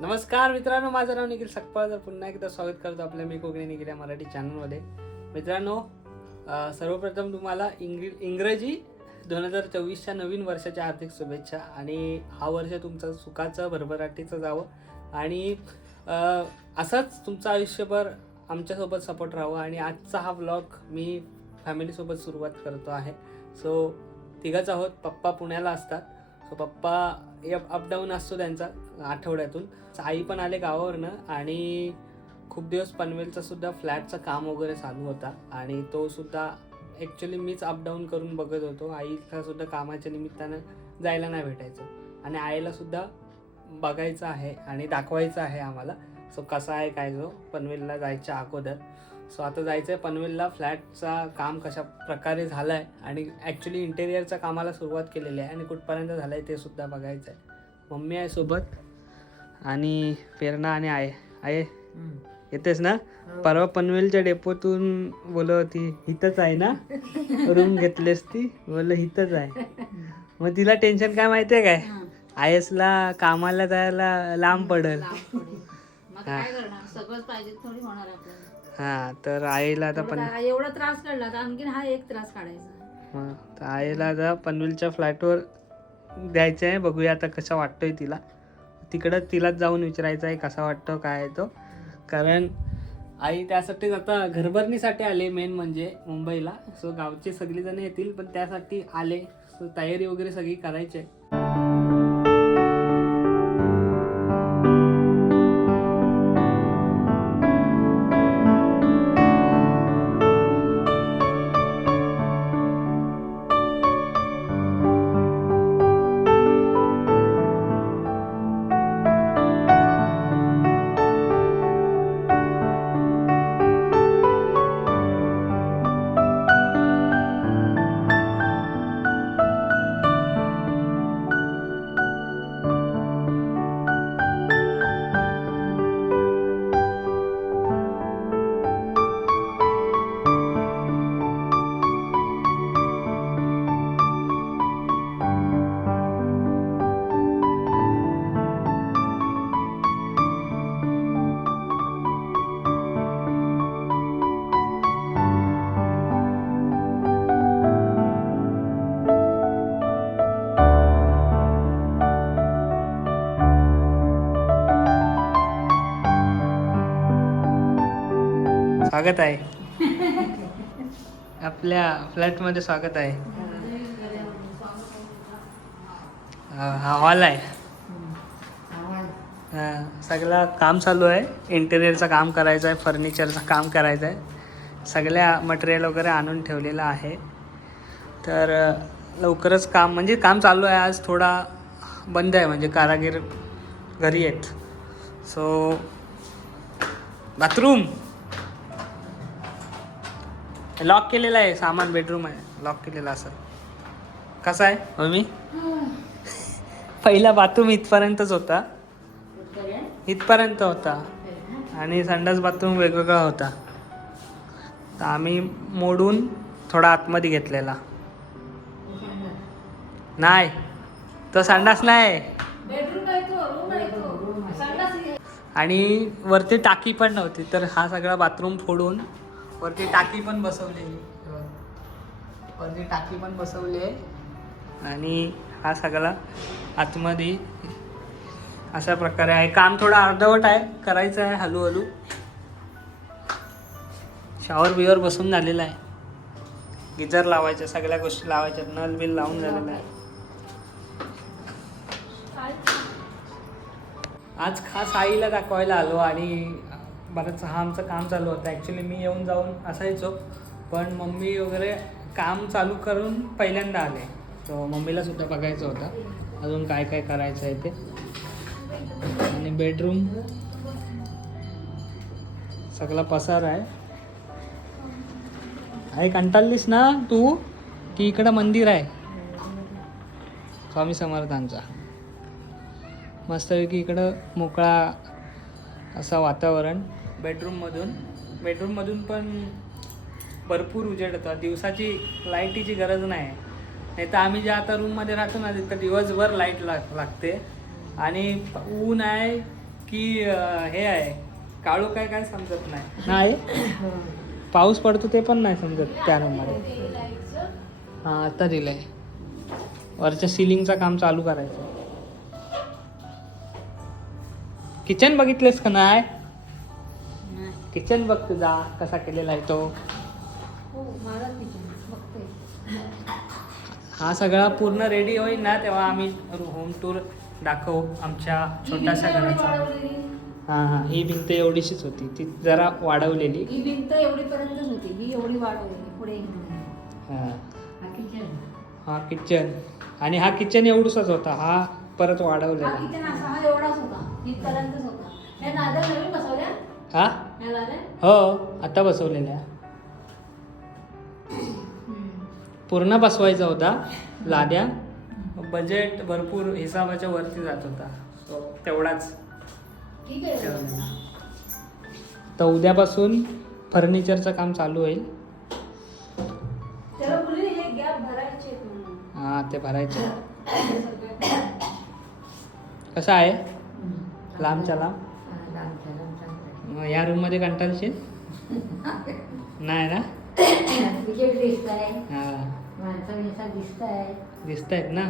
नमस्कार मित्रांनो माझं नाव निखिल सकपाळ. तर पुन्हा एकदा स्वागत करतो आपल्या मी कोकणी निखिल या मराठी चॅनलमध्ये. मित्रांनो सर्वप्रथम तुम्हाला इंग्रि इंग्रजी दोन हजार चोवीसच्या नवीन वर्षाच्या हार्दिक शुभेच्छा आणि हा वर्ष तुमचं सुखाचं भरभराटीचं जावं. आणि असंच तुमचं आयुष्यभर आमच्यासोबत सपोर्ट राहावं आणि आजचा हा ब्लॉग मी फॅमिलीसोबत सुरुवात करतो आहे. सो तिघंच आहोत. पप्पा पुण्याला असतात. सो पप्पा अप अपडाऊन असतो त्यांचा. आठवड्यातून. आई पण आले गावावरनं आणि खूप दिवस पनवेलचा सुद्धा फ्लॅटचं काम वगैरे चालू होता. आणि तो सुद्धा ॲक्च्युली मीच अपडाऊन करून बघत होतो. आईला सुद्धा कामाच्या निमित्तानं जायला नाही भेटायचं. आणि आईला सुद्धा बघायचं आहे आणि दाखवायचं आहे आम्हाला. सो कसा आहे काय जो पनवेलला जायच्या अगोदर. सो आता जायचं आहे पनवेलला. फ्लॅटचा काम कशा प्रकारे झालं आहे आणि ॲक्च्युली इंटेरियरच्या कामाला सुरुवात केलेली आहे आणि कुठपर्यंत झालं आहे ते सुद्धा बघायचं आहे मम्मी आहे सोबत. आणि प्रेरणा आणि आहे आहे. येतेस ना? परवा पनवेलच्या डेपोतून बोलत होती इथंच आहे ना? रूम घेतलीस ती? बोललं इथंच आहे. मग तिला टेन्शन काय माहिती आहे काय? आय एसला कामाला जायला लांब पडल. हा. तर आईला आता पण एवढा त्रास काढला आणखीन हा एक त्रास काढायचा. आईला आता पनवेलच्या फ्लॅटवर द्यायचं आहे बघूया आता कसं वाटतोय तिला. तिकडं तिलाच जाऊन विचारायचं आहे कसा वाटतो काय आहे तो. कारण आई त्यासाठीच आता घरभरणीसाठी आले मेन म्हणजे मुंबईला. सो गावचे सगळेजण येतील पण त्यासाठी आले. सो तयारी वगैरे सगळी करायची आहे. स्वागत आहे. आपल्या फ्लॅटमध्ये स्वागत आहे. हा हॉल आहे. हा, सगळं काम चालू आहे. इंटेरियरचं काम करायचं आहे फर्निचरचं काम करायचं आहे सगळ्या मटेरियल वगैरे आणून ठेवलेलं आहे. तर लवकरच काम म्हणजे काम चालू आहे आज थोडा बंद आहे म्हणजे कारागीर घरी आहेत. सो बाथरूम लॉक केलेलं आहे सामान बेडरूम आहे. लॉक केलेलं असं. कसं आहे? मम्मी? पहिला बाथरूम इथपर्यंतच होता. इथपर्यंत होता. आणि संडास बाथरूम वेगवेगळा होता. तर आम्ही मोडून थोडा आतमध्ये घेतलेला. नाही. तो संडास नाही. बेडरूम आहे तो रूम आहे तो. संडास आहे. आणि वरती टाकी पण नव्हती तर हा सगळा बाथरूम फोडून वरती टाकी पण बसवलेली वरती टाकी पण बसवली. आहे आणि हा सगळा आतमध्ये अशा प्रकारे आहे. काम थोडं अर्धवट आहे. करायचं आहे हळूहळू. शॉवर बिवर बसून झालेला आहे. गिजर लावायच्या सगळ्या गोष्टी लावायच्या. नल बिल लावून झालेला आहे. आज खास आईला दाखवायला आलो आणि बरंच हा आमचं काम चालू होतं. ॲक्च्युली मी येऊन जाऊन असायचो पण मम्मी वगैरे काम चालू करून पहिल्यांदा आले. तो मम्मीला सुद्धा बघायचं होतं अजून काय काय करायचं आहे ते. आणि बेडरूम सगळा पसार आहे. आई कंटाळलीस ना तू? की इकडं मंदिर आहे? स्वामी समर्थांचा. मस्तपैकी इकडं मोकळा असं वातावरण. बेडरूममधून. बेडरूममधून पण भरपूर उजेड दिवसाची लाईटीची गरज नाही. नाही तर आम्ही ज्या आता रूममध्ये राहतो ना तिथं दिवसभर लाइट लाग लागते. आणि ऊन आहे की हे आहे. काळू काय काय समजत नाही. नाही. पाऊस पडतो ते पण नाही समजत त्या रूममध्ये. हा आता दिलंय. वरच्या सिलिंगचं काम चालू करायचं. किचन बघितलेस का नाही. किचन बघ तुझा कसा केलेला आहे तो. हो हा सगळा पूर्ण रेडी होईल ना तेव्हा आम्ही होम टूर दाखवू आमच्या छोट्याशा घराचा. हा हा. ही भिंत एवढीशीच होती. ती जरा वाढवलेली. ही भिंत एवढीपर्यंतच होती. ही एवढी वाढवली पुढे हा. हा किचन हा किचन आणि हा किचन एवढूसाच होता. हा परत वाढवलेला. हा एवढाच होता इथपर्यंतच होता या नाद्या नवीन बसवल्या? हा? या लाद्या हो आता बसवलेल्या. पूर्ण बसवायचा होता लाद्या. बजेट भरपूर हिसाबाच्या वरती जात होता. सो तेवढाच ठीक आहे. ठेवलेला. तर उद्यापासून फर्निचरचं काम चालू होईल. त्याला बोलली हे गॅप भरायचे. हा ते भरायचे. हे. कसं आहे? लांबच्या लांब? हा, मग या रूममध्ये कंटाळशील? नाही ना? क्रिकेट दिसत आहे हा. माणसं दिसत आहे दिसत आहेत ना?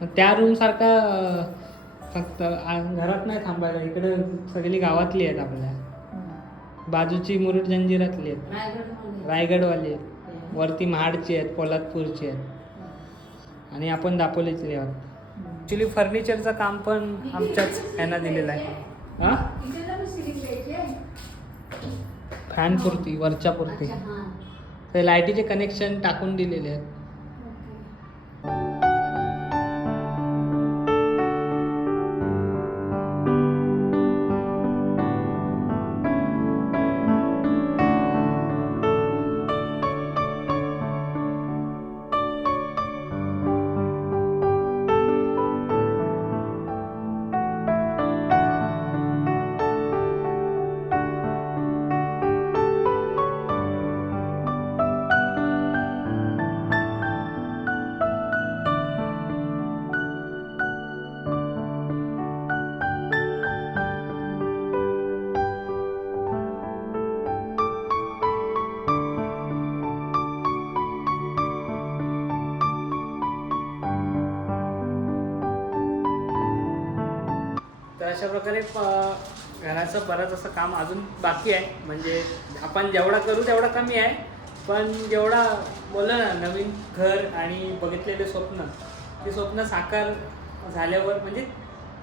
मग त्या रूम सारखा अं, फक्त आ- घरात नाही थांबायला. इकडे सगळी गावातली आहेत आपल्या. बाजूची मुरुड जंजिरातली आहेत. रायगड रायगडवाली आहेत. वरती महाडची आहेत पोलादपूरची आहेत. आणि आपण दापोलीची आहोत. ॲक्च्युली फर्निचरचं काम पण आमच्याच यांना दिलेलं आहे. हां? फॅन पुरती वरच्या पुरती. ते लाईटीचे कनेक्शन टाकून दिलेले आहेत. प्रकारे प- घराचं बरंच असं काम अजून बाकी आहे. म्हणजे आपण जेवढा करू तेवढा कमी आहे. पण जेवढा बोललं ना नवीन घर आणि बघितलेले स्वप्न ते स्वप्न साकार झाल्यावर म्हणजे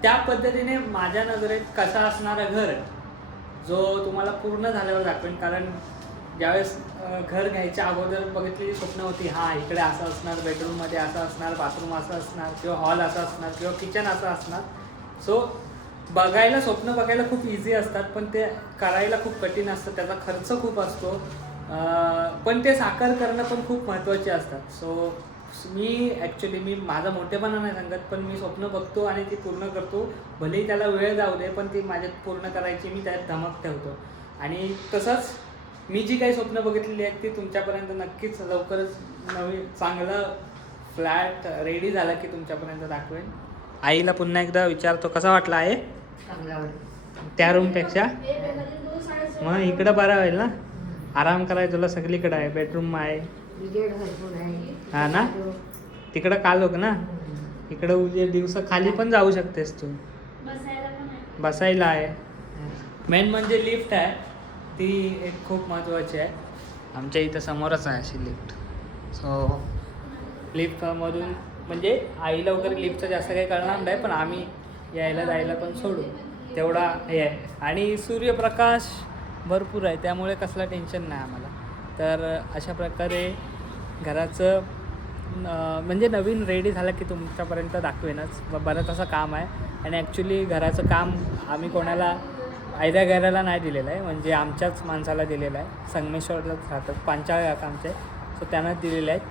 त्या पद्धतीने माझ्या नजरेत कसा असणारा घर जो तुम्हाला पूर्ण झाल्यावर दाखवेन. कारण ज्यावेळेस घर घ्यायच्या अगोदर बघितलेली स्वप्न होती हां इकडे असं असणार बेडरूममध्ये असं असणार बाथरूम असं असणार किंवा हॉल असं असणार किंवा किचन असं असणार. सो बघायला स्वप्न बघायला खूप इझी असतात पण ते करायला खूप कठीण असतं त्याचा खर्च खूप असतो. पण ते साकार करणं पण खूप महत्त्वाचे असतात. सो मी ॲक्च्युली मी माझा मोठेपणा नाही सांगत पण मी स्वप्न बघतो आणि ती पूर्ण करतो. भलेही त्याला वेळ जाऊ दे पण ती माझ्यात पूर्ण करायची मी त्यात धमक ठेवतो. आणि तसंच मी जी काही स्वप्न बघितलेली आहेत ती तुमच्यापर्यंत नक्कीच लवकरच नवीन चांगलं फ्लॅट रेडी झाला की तुमच्यापर्यंत दाखवेन. आईला पुन्हा एकदा विचारतो कसा वाटला आहे? त्या रूमपेक्षा मग इकडं बरं होईल ना. आराम करायला तुला सगळीकडे आहे. बेडरूम आहे. हा ना? तिकडं कालोक ना? इकडं उद्या दिवस खाली पण जाऊ शकतेस तू. बसायला आहे. मेन म्हणजे लिफ्ट आहे. ती एक खूप महत्त्वाची आहे. आमच्या इथं समोरच आहे अशी लिफ्ट सो लिफ्टमधून म्हणजे आईला वगैरे लिफ्टचं जास्त काही कळणार नाही पण आम्ही यायला जायला पण सोडू तेवढा हे आहे. आणि सूर्यप्रकाश भरपूर आहे. त्यामुळे कसला टेन्शन नाही आम्हाला. तर अशा प्रकारे घराचं न- म्हणजे नवीन रेडी झालं की तुमच्यापर्यंत दाखवेनच. बरंच असं काम आहे. आणि ॲक्च्युली घराचं काम आम्ही कोणाला आयद्या गैराला नाही दिलेलं आहे. म्हणजे आमच्याच माणसाला दिलेलं आहे. संगमेश्वरलाच राहतात. पांचाळ काका आमचे. सो त्यांनाच दिलेले आहेत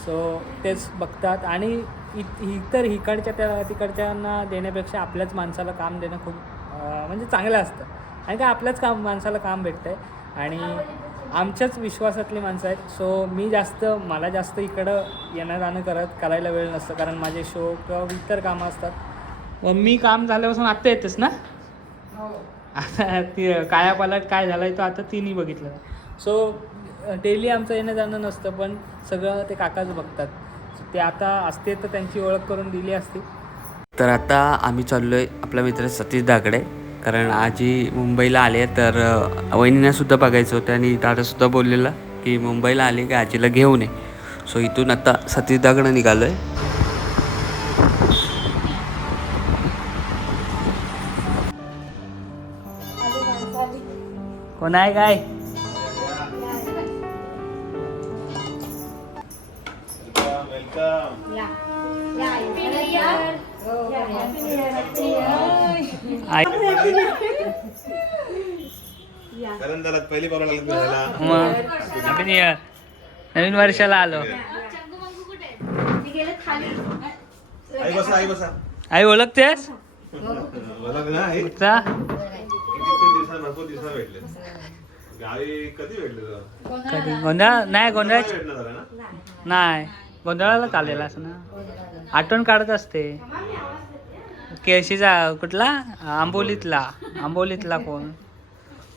सो तेच बघतात. आणि इ- इतर इकडच्या त्या तिकडच्यांना देण्यापेक्षा आपल्याच माणसाला काम देणं खूप म्हणजे चांगलं असतं. आणि काय आपल्याच काम माणसाला काम भेटतं आहे आणि आमच्याच विश्वासातली माणसं आहेत. सो मी जास्त मला जास्त इकडं येणं जाणं करत करायला वेळ नसतं. कारण माझे शो किंवा इतर कामं असतात. व मी काम झाल्यापासून आत्ता येतेस ना? आता ती काया पालट काय झालाय तो आता तिन्ही बघितलं. सो डेली आमचं येणं जाणं नसतं पण सगळं ते काकाच बघतात. ते आता असते तर त्यांची ओळख करून दिली असती. तर आता आम्ही चाललो आहे आपल्या मित्र सतीश दाकडे कारण आजी मुंबईला आले तर अ, वहिनींना सुद्धा बघायचं होतं आणि दादासुद्धा बोललेला की मुंबईला आले की आजीला घेऊन ये. सो इथून आता सतीश दाकडे निघालो आहे कोण आहे काय? पहिली Year. नवीन वर्षाला आलो. आई बसा आई बसा. आई ओळखतेस? कधी गोंधळ? नाही गोंधळ नाही. गोंधळाला चाललेलास ना? आठवण काढत असते. केळशीचा कुठला? आंबोलीतला. आंबोलीतला कोण?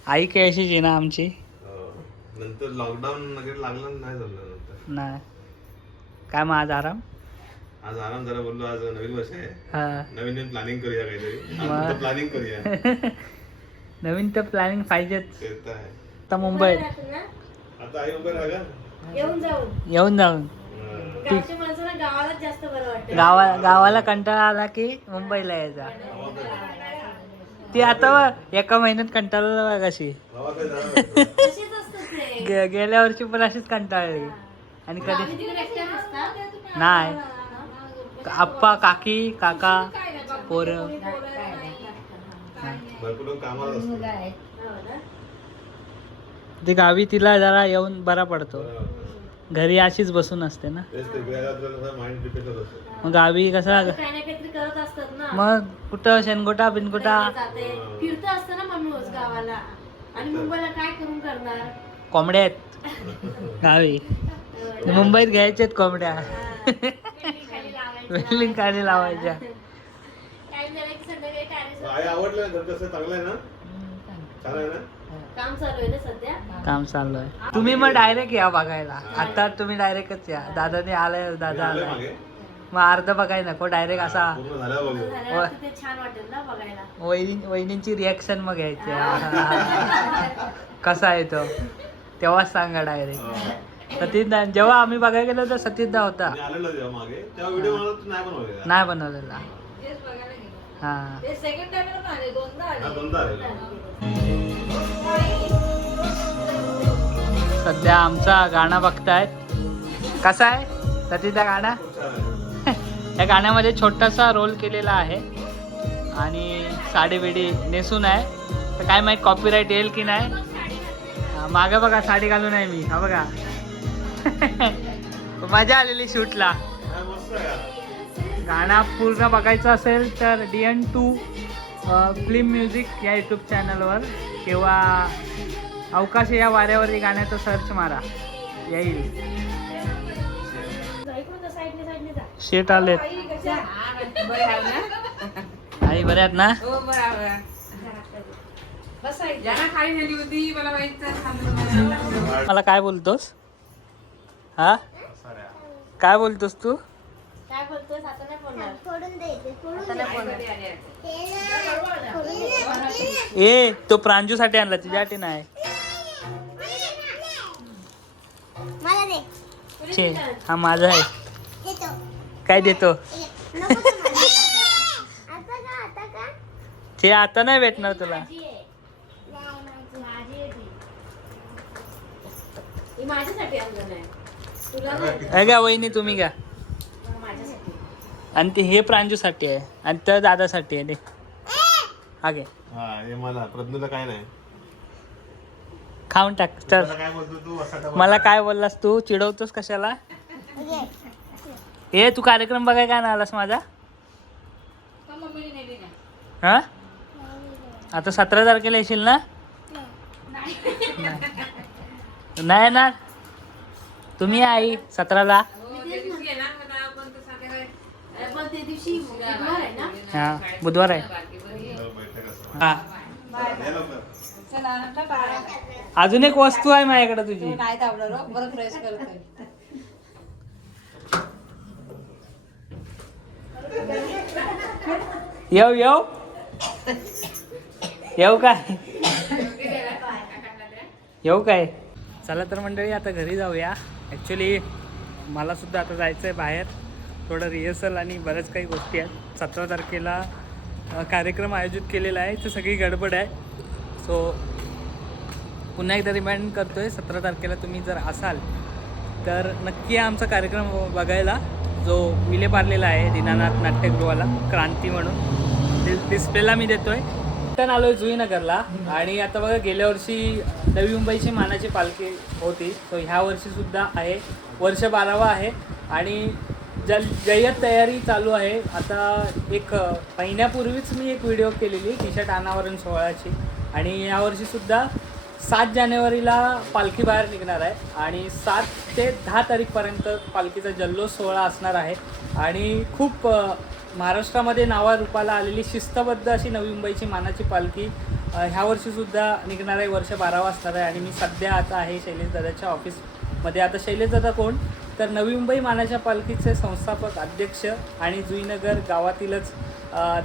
आई केळशीची ना आमची? हो. नंतर लॉकडाऊन वगैरे लागलं नाही नंतर. नाही. काय मग आज आराम? आज आराम जरा बोललो आज नवीन वर्ष आहे. हा. नवीन नवीन प्लॅनिंग करूया काहीतरी. वा. प्लॅनिंग करूया. नवीन तर प्लॅनिंग पाहिजेच. ते तर आहे. आता मुंबईत. आता आई मुंबई राहा येऊन जाऊन येऊन जाऊन. गावालाच जास्त बरं वाटतं. गावा गावाला कंटाळा आला की मुंबईला यायचा. ती आता एका महिन्यात कंटाळला बघ कशी असतात ते. गे- गेल्या वर्षी पण अशीच कंटाळली. आणि कधी? तिकडे नाही. आप्पा काकी काका पोर. भरपूर लोक कामाला असतात. हो ना? ते गावी तिला जरा येऊन बरा पडतो. घरी अशीच बसून असते ना? मग गावी कसं काही ना काहीतरी करत असतात ना. मग कुठं? शेनगोटा बिनगोटा जाते. फिरतं असतं ना माणूस गावाला. आणि मुंबईला काय करून करणार? कोंबड्या आहेत. गावी. मुंबईत घ्यायच्या आहेत कोंबड्या वेल्डिंग खाली लावायच्या. टाइम झाला की संध्याकाळी terrace आई आवडलं ना? घर कसं चांगलं आहे ना? छान आहे ना? काम चालू आहे ना सध्या? काम चालू आहे. तुम्ही मग डायरेक्ट या बघायला. आता तुम्ही डायरेक्टच या. दादाने आलाय दादा आलोय. मागे. अर्ध बघाय नको डायरेक्ट असा पूर्ण झाल्यावर बघू. झाल्यावर ते छान वाटेल ना बघायला. वहिनी वहिनींची रिॲक्शन मग घ्यायची. कसा आहे तो? तेव्हाच सांगा डायरेक्ट सतीशदा जेव्हा आम्ही बघायला गेलो तर सतीशदा होता. मी आलेलो तेव्हा मागे. तेव्हा व्हिडिओ मला नाही बनवलेला. नाही बनवलेला. हा. सध्या आमचा गाणं बघतायत. कसा आहे? सतीचा गाणं? या गाण्यामध्ये छोटासा रोल केलेला आहे. आणि साडी बिडी नेसून आहे. तर काय माहीत कॉपीराईट येईल की नाही? मागं बघा साडी घालून आहे मी. हा बघा. मजा आलेली शूटला. गाणं पूर्ण बघायचं असेल तर D N two film music या यूट्यूब चॅनलवर किंवा अवकाश या वाऱ्यावरती गाण्याचं सर्च मारा. येईल. इकडून साईडने साईडने जा शेट आलेत. आई बऱ्या आहेत ना? मला काय बोलतोस? हा? काय बोलतोस तू? काय बोलतोय आता नाही बोलणार. ए तो प्रांजूसाठी आणला तुझ्यासाठी नाही. मला दे. छे हा माझा आहे. देतो. काय देतो? नको का मला? आता का आता का? छे आता नाही भेटणार तुला. नाही माझी. माझी आहे ती. ही माझ्यासाठी आणलं नाही तुला नाही. घ्या वहिनी तुम्ही घ्या. माझ्यासाठी आणि ते हे प्रांजूसाठी आहे. आणि त्या दादासाठी आहे ते. हा घे. हा हे मला. प्रज्ञूला काय नाही. खाऊन टाक. चल. मला काय बोलतो तू? असा मला काय बोललास तू? चिडवतोस कशाला. हे तू कार्यक्रम बघाय काय ना आलास माझा? हा? आता सतरा तारखेला येशील ना? नाही येणार? तुम्ही या आई सतराला पण ते दिवशी बुधवार आहे ना हा बुधवार आहे. हा. अजून एक वस्तू आहे माझ्याकडे तुझी. तू नाही दाबलं रो बरं फ्रेश करतोय येऊ येऊ. येऊ काय? येऊ काय? चला तर मंडळी आता घरी जाऊया. ॲक्च्युली मला सुद्धा आता जायचं आहे बाहेर. थोडं रिहर्सल आणि बऱ्याच काही गोष्टी आहेत. सतरा तारखेला कार्यक्रम आयोजित केलेला आहे. तर सगळी गडबड आहे. सो पुन्हा एकदा रिमाइंड करतो आहे सतरा तारखेला तुम्ही जर असाल तर नक्की आमचा कार्यक्रम बघायला. जो विले पारलेला आहे दीनानाथ नाट्यगृहाला क्रांती म्हणून. डिस्प्लेला मी देतो आहे रिटर्न आलो आहे जुईनगरला. आणि आता बघा गेल्या वर्षी नवी मुंबईची मानाची पालखी होती. सो ह्या वर्षीसुद्धा आहे. वर्ष बारावा आहे. आणि जल जय्यत तयारी चालू आहे. आता एक महिन्यापूर्वीच मी एक व्हिडिओ केलेली टी शर्ट अनावरण सोहळ्याची. आणि यावर्षीसुद्धा सात जानेवारीला पालखी बाहेर निघणार आहे. आणि सात ते दहा तारीखपर्यंत पालखीचा जल्लोष सोहळा असणार आहे. आणि खूप महाराष्ट्रामध्ये महाराष्ट्रामध्ये नावारूपाला आलेली शिस्तबद्ध अशी नवी मुंबईची मानाची पालखी ह्यावर्षीसुद्धा ह्या वर्षीसुद्धा निघणार आहे. वर्ष बारावा असणार आहे. आणि मी सध्या आता आहे शैलेश दादाच्या ऑफिसमध्ये आता शैलेश दादा कोण? तर नवी मुंबई मानाच्या पालखीचे संस्थापक अध्यक्ष आणि जुईनगर गावातीलच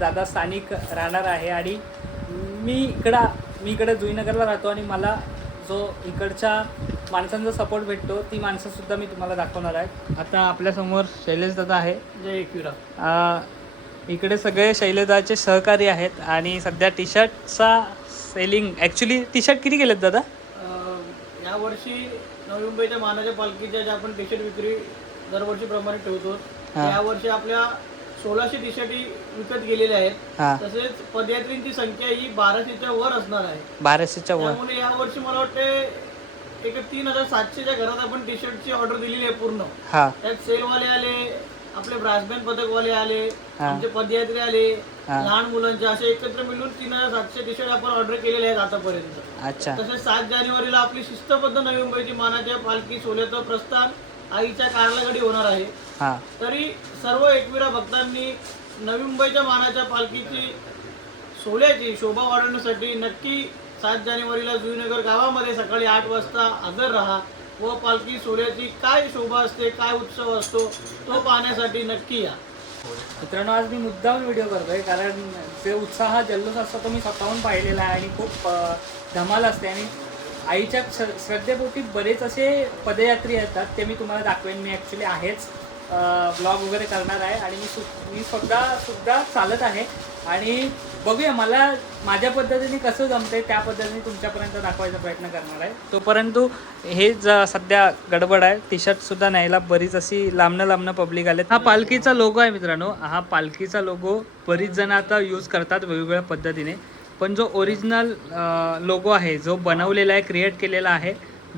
दादा स्थानिक राहणार आहे. आणि मी इकडं मी इकडे जुईनगरला राहतो आणि मला जो इकडच्या माणसांचा सपोर्ट भेटतो ती माणसंसुद्धा मी तुम्हाला दाखवणार आहे आता आपल्यासमोर शैलेश दादा आहे. जय एकविरा. इकडे सगळे शैलेशदाचे सहकारी आहेत आणि सध्या टी शर्टचा सेलिंग ॲक्च्युली टी शर्ट किती केलेत दादा? या वर्षी नवी मुंबईच्या मानाच्या पालखीच्या ज्या आपण टी शर्ट विक्री दरवर्षीप्रमाणे ठेवतो हा. या वर्षी आपल्या सोळाशे टी शर्ट विकत गेलेल्या आहेत. हां. तसेच पदयात्रींची संख्या ही बाराशेच्या वर असणार आहे. बाराशेच्या वर. त्यामुळे या वर्षी मला वाटते एक तीन हजार सातशेच्या घरात आपण टी शर्टची ऑर्डर दिलेली आहे पूर्ण. हां. त्यात सेलवाले आले आपले ब्रासबँड पथकवाले आले. आमचे पदयात्री आले. लहान मुलांचे असे एकत्र मिळून तीन हजार सातशे टी शर्ट आपण ऑर्डर केलेले आहेत आतापर्यंत. अच्छा. तसेच सात जानेवारीला आपली शिस्तबद्ध नवी मुंबईची मानाच्या पालखी सोल्याचं प्रस्थान आईच्या कारलागडी होणार आहे. तरी सर्व एकविरा भक्तांनी नवी मुंबईच्या मानाच्या पालखीची सोहळ्याची शोभा वाढवण्यासाठी नक्की सात जानेवारीला जुईनगर गावामध्ये सकाळी आठ वाजता हजर राहा. व पालखी सोहळ्याची काय शोभा असते काय उत्सव असतो तो पाहण्यासाठी नक्की या. मित्रांनो आज मी मुद्दाम व्हिडिओ करतोय कारण जे उत्साह जल्लोष असतो तो मी स्वतःहून पाहिलेला आहे आणि खूप धमाल असते आणि आईच्या श्र- श्रद्धेपोटी बरेच असे पदयात्री येतात ते मी तुम्हाला दाखवेन. मी ॲक्च्युली आहेच. ब्लॉग वगैरे करणार आहे. आणि मी सु मी सुद्धा सुद्धा चालत आहे. आणि बघूया मला माझ्या पद्धतीने कसं जमते त्या पद्धतीने तुमच्यापर्यंत दाखवायचा प्रयत्न करणार आहे. तोपर्यंत हे ज सध्या गडबड आहे. टी शर्टसुद्धा न्यायला बरीच अशी लांबणं लांबणं पब्लिक आले हा पालखीचा लोगो आहे मित्रांनो. हा पालखीचा लोगो बरीच जण आता यूज करतात वेगवेगळ्या पद्धतीने. पण जो ओरिजिनल लोगो आहे जो बनवलेला आहे क्रिएट केलेला आहे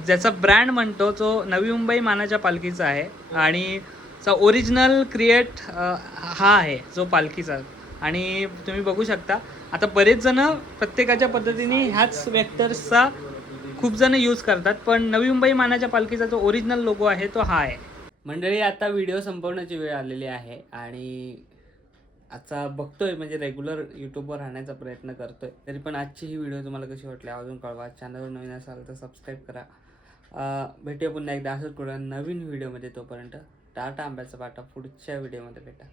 ज्याचा ब्रँड म्हणतो जो नवी मुंबई मानाच्या पालखीचा आहे. आणि चा ओरिजिनल क्रिएट हा आहे जो पालखीचा. आणि तुम्ही बघू शकता आता बरेच जण प्रत्येकाच्या पद्धतीने ह्याच वेक्टर्सचा खूप जण यूज करतात पण नवी मुंबई मानाच्या पालखीचा जो ओरिजिनल लोगो आहे तो हा आहे. मंडळी आता व्हिडिओ संपवण्याची वेळ आलेली आहे आणि आता बघतोय म्हणजे रेग्युलर यूट्यूबवर राहण्याचा प्रयत्न करतोय. तरी पण आजची ही व्हिडिओ तुम्हाला कशी वाटली अजून कळवा. चॅनलवर नवीन असाल तर सबस्क्राईब करा. भेटूया पुन्हा एकदा. असंच कुठं नवीन व्हिडिओमध्ये तोपर्यंत. टाटा आंब्याचा पाटा पुढच्या व्हिडिओमध्ये भेटा